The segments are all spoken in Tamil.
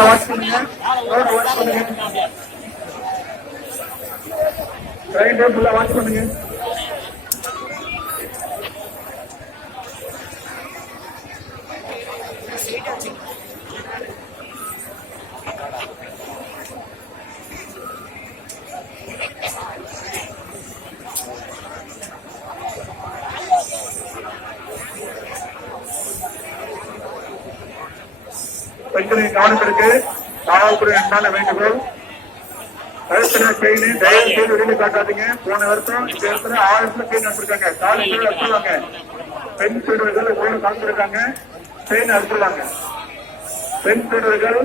ஃபுல்லா வாட்ச் பண்ணுங்க. ரோட வாட்ச் பண்ணுங்க. ரைட் ரோட் ஃபுல்லா வாட்ச் பண்ணுங்க. பெண்களின் கவனத்திற்கு காவல்துறை அன்பான வேண்டுகோள். கழுத்துல செயின் தயவு செய்து வெளியில காட்டாதீங்க. போன வருஷம் இந்த இடத்துல 1000 செயின் எடுத்திருக்காங்க. காலை கீழே எடுத்துருவாங்க. பெண் திருடர்கள் கூட கலந்துருக்காங்க. செயின் எடுத்துருவாங்க. பெண் திருடர்கள்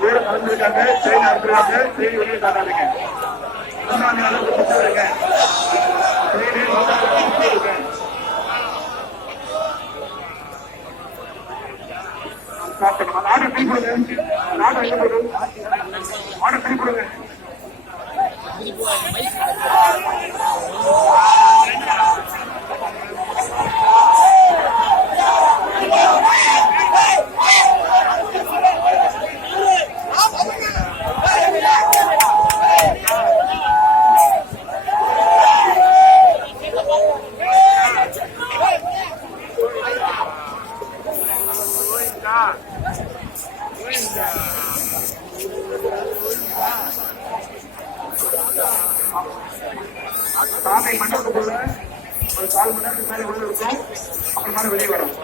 கூட கலந்துருக்காங்க. செயின் எடுத்துருவாங்க. செயின் வெளியே காட்டாதீங்க. ஆர்டர் திருப்பிடுங்க. ஆர்டர் திருப்பிடுங்க. சாலை மண்டபத்துக்குள்ள ஒரு 4 மணி நேரத்துக்கு மேல உள்ள இருக்கும். அப்புறமா வெளியே வரும்.